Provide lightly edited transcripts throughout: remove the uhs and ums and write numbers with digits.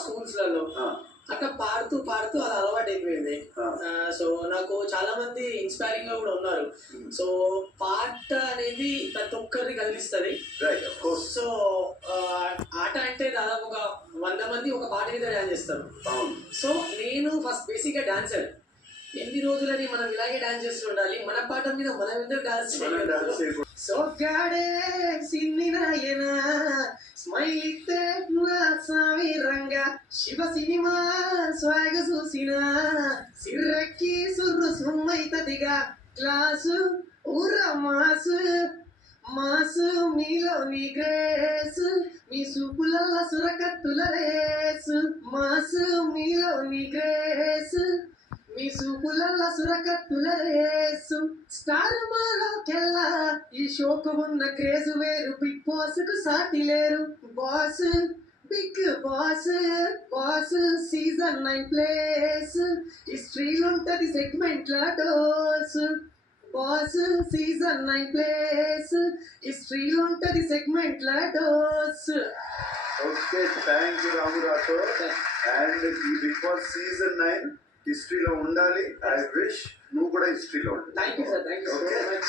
Schools లలో అట్లా పాడుతూ పాడుతూ అది అలవాటు అయిపోయింది. సో నాకు చాలా మంది ఇన్స్పైరింగ్ గా కూడా ఉన్నారు. సో పాట అనేది ప్రతి ఒక్కరిని కదిలిస్తుంది. సో ఆట అంటే దాదాపు ఒక 100 మంది ఒక పాట మీద డాన్స్ చేస్తారు. సో నేను ఫస్ట్ బేసిక్ గా డాన్సర్. ఎన్ని రోజులని మనం ఇలాగే డాన్స్ చేస్తూ ఉండాలి, మన పాట మీద మనం ఎందుకు డాన్స్ చేయాలి? సో గాడే సిన్ని నాయన స్మైల్ ఇస్తే నా స్వామి రంగా శివ సినిమా స్వాగ చూసిన సిర్రక్కి సుర్రు సుమ్మైతదిగా క్లాసు ఊర మాసు మాసు మీలో నీ గ్రేసు మీ సూపులల్ల సురకత్తుల రేసు మాసు మీలో నీ గ్రేసు మీ సూపులల్ల సురకత్తుల రేసు స్టార్ మాలోకెల్లా ఈ షోకు ఉన్న క్రేజు వేరు, బిగ్ బాస్ కు సాటి లేరు. Boss big boss boss season 9 place హిస్టరీలుంటది సెగ్మెంట్ల డోస్. బాస్ సీజన్ 9 ప్లేస్ హిస్టరీలుంటది సెగ్మెంట్ల డోస్. Okay, thank you Ramu Rathod. And ఈ బిగ్ బాస్ సీజన్ 9 హిస్టరీలో ఉండాలి. ఐ విష్ నువ్వు కూడా హిస్టరీలో ఉండాలి. Thank you sir, thank you so much.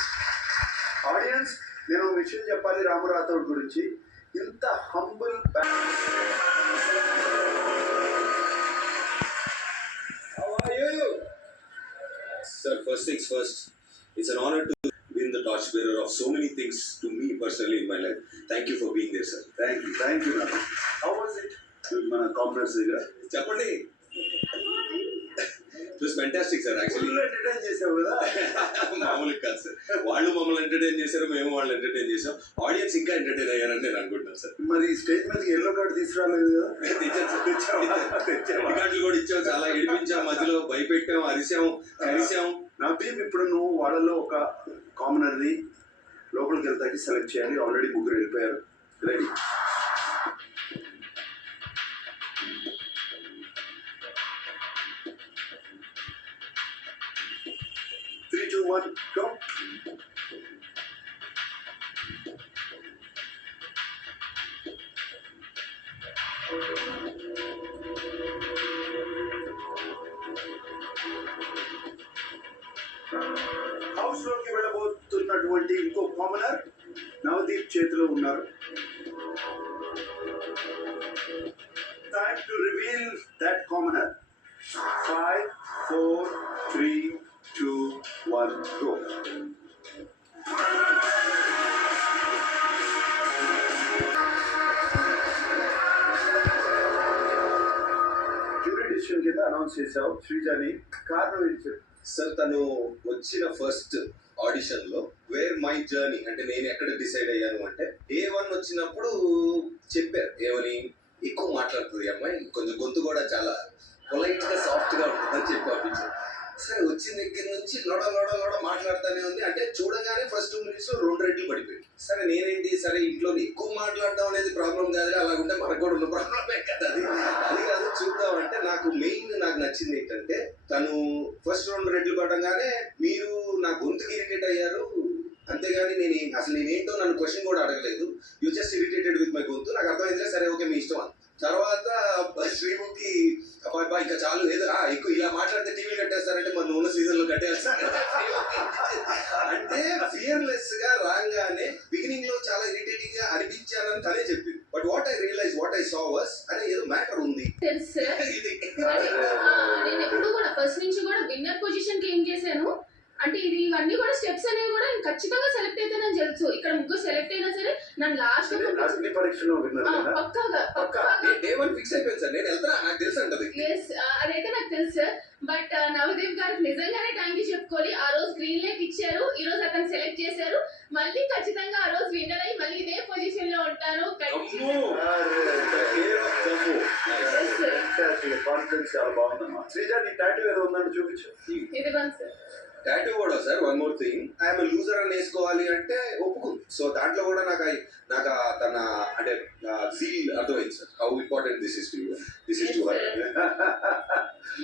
Audience, నేను విషయం చెప్పాలి రాము రాథోడ్ గురించి. ఇంత humble Sir, first things first, it's an honor to win the torchbearer of so many things to me personally in my life. Thank you for being there, sir. Thank you నాన్న. How was it మన complex దగ్గర? చెప్పండి. It was fantastic, sir. Actually, entertain చేసావు కదా. మామూలుగా కాదు sir. వాళ్ళు మమ్మల్ని ఎంటర్టైన్ చేశారు, మేము వాళ్ళు ఎంటర్టైన్ చేసాం. ఆడియన్స్ ఇంకా ఎంటర్టైన్ అయ్యారని నేను అనుకుంటున్నాను సార్. మరి స్టేజ్ మీదకి ఎల్లో కార్డు తీసుకురాలేదు కదా? రికార్డులు కూడా ఇచ్చాం, చాలా ఏడిపించాం, మధ్యలో భయపెట్టాం, అరిసాం, కలిసాం. నా టీం ఇప్పుడు నువ్వు వాళ్ళలో ఒక కామనర్ని లోపలికి వెళ్తాకి సెలెక్ట్ చేయాలి. ఆల్రెడీ ముగ్గురు వెళ్ళిపోయారు. రెడీ? 3, 2, 1, go. హౌస్ లోకి వెళ్ళబోతున్నటువంటి ఇంకో కామనర్ నవదీప్ చేతిలో ఉన్నారు. Time to reveal that commoner. 5, 4, 3, 2, 1, go. Jury decision కింద అనౌన్స్ చేసావు శ్రీజాని. కారణం ఏంటి? సార్, తను వచ్చిన ఫస్ట్ ఆడిషన్ లో వేర్ మై జర్నీ అంటే నేను ఎక్కడ డిసైడ్ అయ్యాను అంటే, A1 వచ్చినప్పుడు చెప్పారు ఏమని, ఎక్కువ మాట్లాడుతుంది అమ్మాయి, కొంచెం గొంతు కూడా చాలా పొలైట్ గా సాఫ్ట్ గా ఉంటుందని చెప్పి పంపించారు. సరే, వచ్చిన దగ్గర నుంచి లోడ మాట్లాడుతూనే ఉంది. అంటే చూడగానే ఫస్ట్ 2 minutes లో 2 రెట్లు పడిపోయింది. సరే, నేనేంటి, సరే ఇంట్లో ఎక్కువ మాట్లాడడం అనేది ప్రాబ్లం కాదు, అలాగుంటే మనకు కూడా ఉన్న ప్రాబ్లమే కదా, అది కాదు చూద్దాం అంటే, నాకు నచ్చింది ఏంటంటే, తను ఫస్ట్ 2 రెట్లు పడంగానే మీరు నా గొంతుకి ఇరిటేట్ అయ్యారు, అంతేగాని నేనేంటో నన్ను క్వశ్చన్ కూడా అడగలేదు. You just irritated with my గొంతు. నాకు అర్థమైందిలే, సరే ఓకే మీ ఇష్టం అని. తర్వాత శ్రీముఖి అబ్బా ఇంకా చాలు, ఏదో ఎక్కువ ఇలా మాట్లాడితే టీవీ కట్టేస్తారంటే మరి ఉన్న సీజన్ లో కట్టేస్తారు అంటే ఫియర్లెస్ గా రాగానే బిగినింగ్ లో చాలా ఇరిటేటింగ్ గా అనిపించానని తనే చెప్పింది. But what I realize, what I saw was అనే ఏదో మ్యాటర్ ఉంది. నేను ఎప్పుడు కూడా ఫస్ట్ నుంచి కూడా విన్నర్ పొజిషన్ కి ఏం చేశాను అంటే, ఇవన్నీ కూడా స్టెప్స్ అనేవి కూడా ఖచ్చితంగా సెలెక్ట్ అయితే నాకు తెలుసు. ఇక్కడ ముగ్గురు సెలెక్ట్ అయినా సరే నన్ను లాస్ట్ ఫిక్స్ అయిపోయింది సార్, నేను వెళ్తా, నాకు తెలుసు అంటది. అదైతే నాకు తెలుసు. బట్ నవదీప్ గారికి నిజంగానే థ్యాంక్ యూ చెప్పుకోవాలి. ఆ రోజు గ్రీన్ లైట్ ఇచ్చారు, ఈ రోజు అతను సెలెక్ట్ చేశారు. మళ్ళీ ఖచ్చితంగా ఆ రోజు విన్నర్ అయ్యి మళ్ళీ ఇదే పొజిషన్ లో ఉంటాను. కాన్ఫిడెన్స్ చాలా బాగుందమ్మా. శ్రీజా, నీ టాటూ ఏదో ఉందని చూపించు. ఇది సార్ టాటూ కూడా sir, one more thing, I'm loser అని వేసుకోవాలి అంటే ఒప్పుకుంది. సో దాంట్లో కూడా నాకు తన అంటే ఫీల్ అర్థమైంది sir, how important this is to you, this is to her.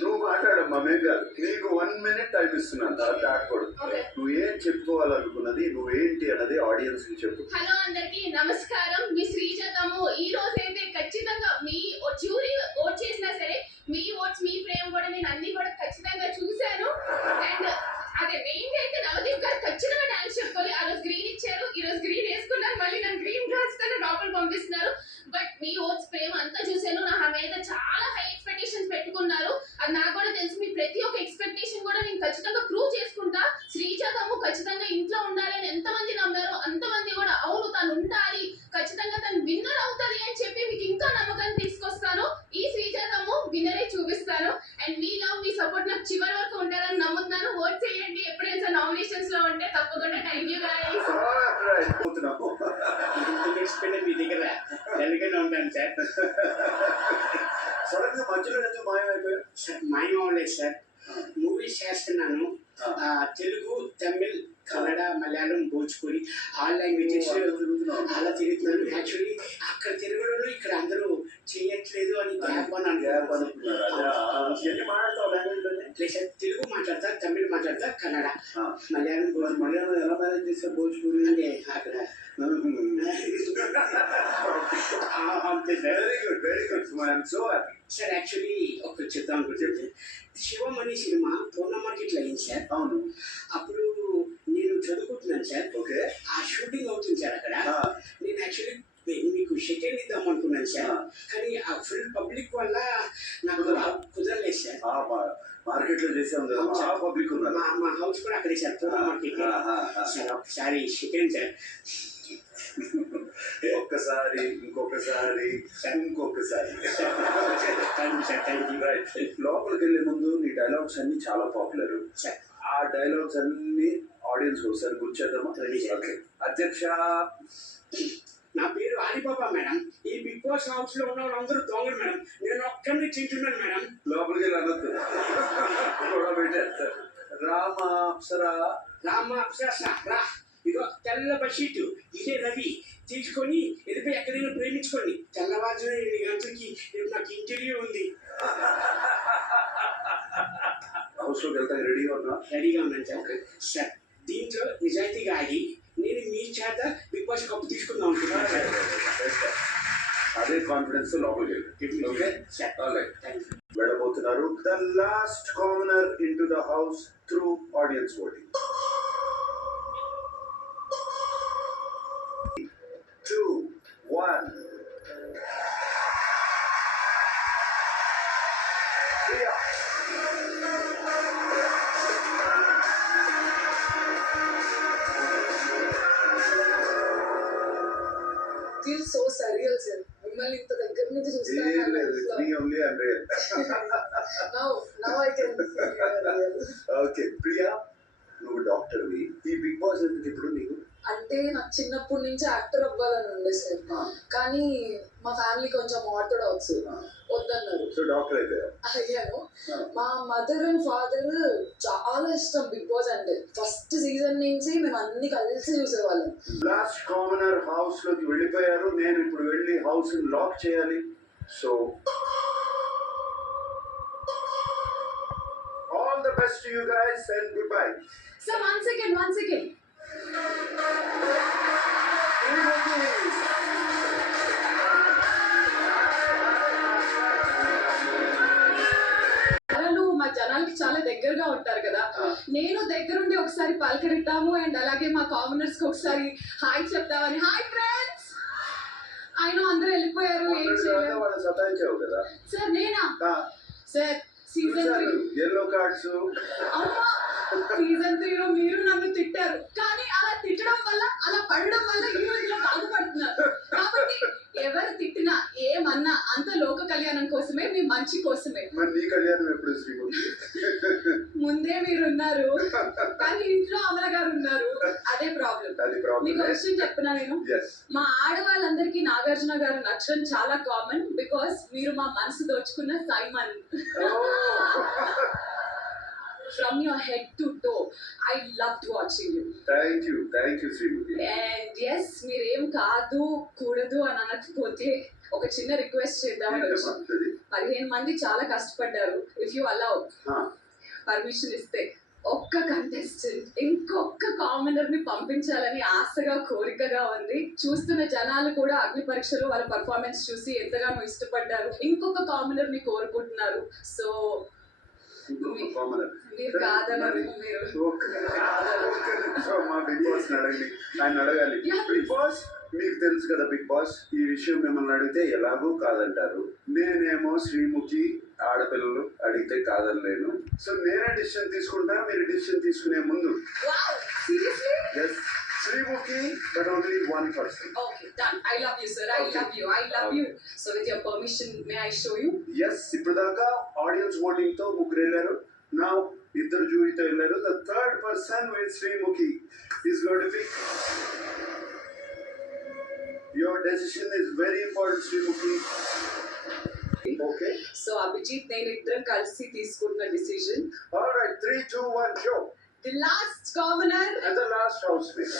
నువ్వు మాట్లాడమ్మా, మేము కాదు. నీకు 1 minute టైం ఇస్తున్నాను. దాటకూడదు. నువ్వు ఏం చెప్పుకోవాలనుకున్నది, నువ్వేంటి అన్నది ఆడియన్స్ కి చెప్పు. హలో అందరికి నమస్కారం, మీ శ్రీజ తమ్ము. ఈ రోజు అయితే ఖచ్చితంగా మీ జ్యూరీ ఓట్ మాయమైపోయావు? సార్ మాయం అవ్వలేదు సార్. మూవీస్ చేస్తున్నాను. తెలుగు, తమిళ్, కన్నడ, మలయాళం, భోజ్పురి ఆల్ లాంగ్వేజెస్ అలా తిరుగుతున్నాను. యాక్చువల్లీ అక్కడ తిరగడంలో ఇక్కడ అందరూ చేయట్లేదు అని గ్యాప్ అని అనుకున్నారు. ఎన్ని మాట్లాడతావు లాంగ్వేజ్ లేదు సార్. తెలుగు మాట్లాడతా, తమిళ్ మాట్లాడతా, కన్నడ, మలయాళం, మలయాళం ఎలా మేనేజ్ చేస్తారు? భోజ్పురి అంటే అక్కడ అంతే sir. Very good I'm so happy. Sir actually ఒక చెప్తాం అనుకుంటే శివం అనే సినిమా పూర్ణ మార్కెట్లో అయింది సార్. అవును. అప్పుడు నేను చదువుకుంటున్నాను సార్. ఓకే. ఆ షూటింగ్ అవుతుంది సార్ అక్కడ. నేను యాక్చువల్లీ మీకు సెకండ్ ఇద్దాం అనుకున్నాను సార్. కానీ ఆ ఫుల్ పబ్లిక్ వల్ల నాకు కుదరలేదు సార్. మార్కెట్ లో చేసాం పబ్లిక్ ఉన్నారు. మా హౌస్ కూడా అక్కడే సార్, పూర్ణ మార్కెట్ సార్. ఒకసారి సెకండ్ సార్, ఒక్కసారి, ఇంకొకసారి, ఇంకొకసారి. లోపలికి వెళ్ళే ముందు నీ డైలాగ్స్ అన్ని చాలా పాపులర్. ఆ డైలాగ్స్ అన్ని ఆడియన్స్ ఒకసారి గుర్చేద్దామా? అధ్యక్ష, నా పేరు ఆలిబాబా మేడం. ఈ బిగ్ బాస్ హౌస్ లో ఉన్న వాళ్ళందరూ దొంగలు మేడం. నేను ఒక్కడిని తింటున్నాను మేడం. లోపలికి వెళ్ళి అనొద్దు, కూడా పెట్టేస్తారు. రామ అప్సరా, రామ అప్సరా రా, ఇగో తెల్ల బషీటు, ఇదే రవి, తీసుకొని ఎదిపై ఎక్కడైనా ప్రేమించుకోండి. తెల్లవారుజామున 8 గంటలకి రేపు నాకు ఇంటర్వ్యూ ఉంది. హౌస్ లోకి వెళ్తాను. రెడీగా ఉన్నా? రెడీగా ఉన్నాను సార్. సార్ దీంట్లో నిజాయితీగా ఆడి నేను మీ చేత బిగ్ బాస్ కప్పు తీసుకుందాం అనుకుంటున్నాను సార్. అదే కాన్ఫిడెన్స్ లోపలికి వెళ్ళి. ఓకే వెళ్ళబోతున్నారు. The last commoner into the house through audience voting. 2, 1. Feels so surreal, sir. మిమ్మల్ని ఇంత దగ్గర నుంచి Now I can feel real. Okay Priya, నువ్వు డాక్టర్వి. ఈ బిగ్ బాస్ ఎందుకు ఇప్పుడు నీకు? అంటే నాకు చిన్నప్పటి నుంచి యాక్టర్ అవ్వాలని ఉండే సార్. కానీ మా ఫ్యామిలీ కొంచెం ఆర్థోడాక్స్, వద్దన్నారు. సో డాక్టర్ అయ్యాను. మా మదర్ అండ్ ఫాదర్ చాలా ఇష్టం బిగ్ బాస్ అంటే. ఫస్ట్ సీజన్ నుంచి మేము అన్ని కలిసి చూసేవాళ్ళం. లాస్ట్ కామనర్ హౌస్ లోకి వెళ్ళిపోయారు. నేను ఇప్పుడు వెళ్ళి హౌస్ లాక్ చేయాలి. So all the best to you guys and good bye. Sir, one second. మా జనాలకి చాలా దగ్గరగా ఉంటారు కదా, నేను దగ్గరుండి ఒకసారి పలకరిద్దాము అండ్ అలాగే మా కామనర్స్ కి ఒకసారి హాయ్ చెప్తామని. Hi friends. ఆయన అందరూ వెళ్ళిపోయారు, ఏం చేయలేదు సార్. నేనా సార్? Season 3 yellow cards. అమ్మా, సీజన్ 3లో మీరు నన్ను తిట్టారు, కానీ అలా తిట్టడం వల్ల, అలా పడడం వల్ల ఈ రోజులో బాగుపడుతున్నారు. కాబట్టి ఎవరు తిట్టినా ఏమన్నా అంత లోక కళ్యాణం కోసమే, మీ మంచి కోసమే. మరి నీ కళ్యాణం ఎప్పుడు శ్రీముఖి? ముందే మీరు ఉన్నారు, కానీ ఇంట్లో అమల గారు ఉన్నారు. అదే ప్రాబ్లం. మీకు విషయం చెప్పినా నేను, మా ఆడవాళ్ళందరికీ నాగార్జున గారు నచ్చడం చాలా కామన్. బికాస్ మీరు మా మనసు దోచుకున్న Simon. From your head to toe, I loved watching you. Thank you, Srimuki. And yes, మీరేం కాదు కూడదు అని అనకపోతే ఒక చిన్న రిక్వెస్ట్ చేద్దామని వచ్చాను. 15 మంది చాలా కష్టపడ్డారు. ఇఫ్ యూ అలౌ, పర్మిషన్ ఇస్తే ఒక్క కంటెస్టెంట్, ఇంకొక కామనర్ ని పంపించాలని ఆశగా, కోరికగా ఉంది. చూస్తున్న జనాలు కూడా అగ్ని పరీక్షలో వాళ్ళ పర్ఫార్మెన్స్ చూసి ఎంతగానో ఇష్టపడ్డారు. ఇంకొక కామనర్ ని కోరుకుంటున్నారు. సో మీరు కాదనరు. మా బిగ్ బాస్ అడగండి, ఆయన అడగాలి. బిగ్ బాస్ మీకు తెలుసు కదా, బిగ్ బాస్ ఈ విషయం మిమ్మల్ని అడిగితే ఎలాగూ కాదంటారు. నేనేమో శ్రీముఖి ఆడపిల్లలు అడిగితే కాదనలేను. సో నేనే డిసిషన్ తీసుకుంటా. మీరు డిసిషన్ తీసుకునే ముందు Srimuki, but only one person. Okay, done. I love you, sir. I love you. So with your permission, may I show you? Yes, ఇప్పుడు దాకా ఆడియన్స్ ఓటింగ్ తో ముగ్గురు వెళ్ళారు. Now ఇద్దరు జూరీతో వెళ్ళారు. The third person with Srimuki is going to be. Your decision is very important, Srimuki. Okay so Abhijeet నేను ఇద్దరం కలిసి తీసుకున్న decision alright 3 2 1 show the last commoner and the last housemate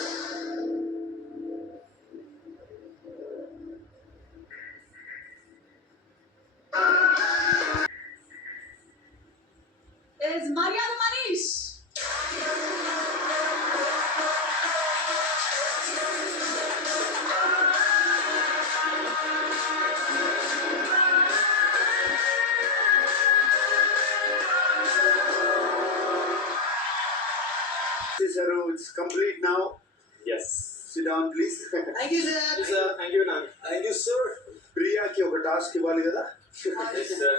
is Mariana Manish. చేశారు it's complete now Yes. Sit down please thank you sir Yes, sir. Thank you, Nani. Thank you sir. ప్రియాకి ఒక task ఇవ్వాలి కదా Yes, sir.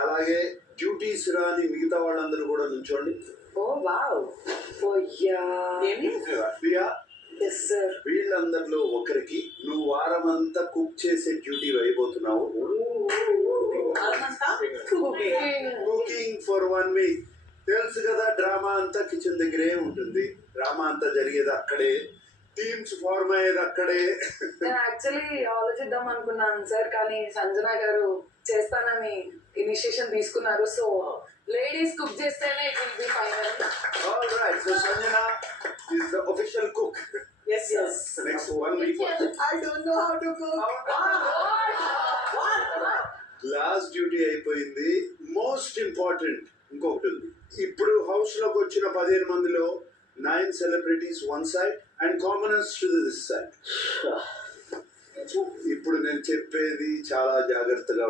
అలాగే duties రాని మిగతా వాళ్ళందరూ కూడా నుంచోండి ఓ వావ్ ఓ యా ప్రియా ఎస్ సార్ వీళ్ళందరిలో ఒకరికి నువ్వు వారమంతా కుక్ చేసే డ్యూటీ అయిపోతున్నావు కుకింగ్ ఫర్ 1 వీక్ తెలుసు కదా డ్రామా అంతా కిచెన్ దగ్గరే ఉంటుంది డ్రామా అంతా జరిగేది అక్కడే టీమ్స్ ఫార్మ్ అయ్యేది అక్కడే నేను యాక్చువల్లీ ఆలోచిద్దాం అనుకున్నాను సార్ కానీ సంజన గారు చేస్తానని ఇనిషియేషన్ తీసుకున్నారు సో లేడీస్ కుక్ చేస్తేనే it will be final all right so Sanjana is the official cook yes yes next 1 week I don't know how to cook last duty అయిపోయింది మోస్ట్ ఇంపార్టెంట్ ఇంకొకటి ఉంది ఇప్పుడు హౌస్ లోకి వచ్చిన 15 మందిలో 9 celebrities one side and commoners to this side ఇప్పుడు నేను చెప్పేది చాలా జాగ్రత్తగా